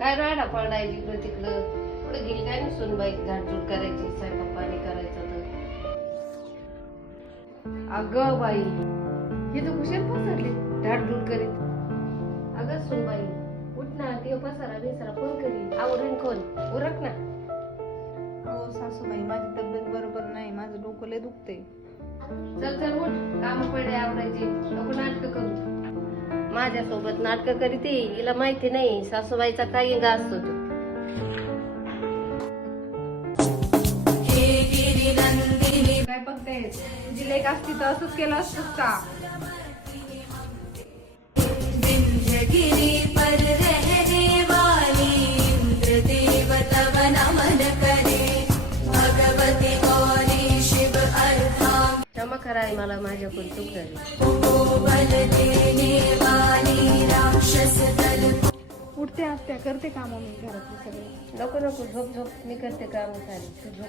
काय राडा पडाय इकडं तिकडं. पुढे गेली काय नाही सोनबाई झाडझूड करायची, स्वयंपाक पाणी करायचं तर. अगं बाई हे तर कुशल पसरली झाडझूड करीत. अगं सोनबाई उठ ना, ते पसारा बिसारा कोण करील, आवरून कोण, उरक ना. हो सासूबाई, माझी तब्येत बरोबर नाही, माझं डोकं लय दुखते. चल चल उठ, काम पडे आवरायची, नको नाटक करू. माझ्यासोबत नाटक करीत हिला माहिती नाही सासूबाईचा काही गा असतो तो. काय बघते, तुझी लेक असती तर असंच केलं असतं का? क्षमा कराय मला माझ्याकडून चूक झाली. उठते आत्या, करते काम मी घरातले सगळे. नको नको, झोप झोप, मी करते काम. चालेल तू झोप.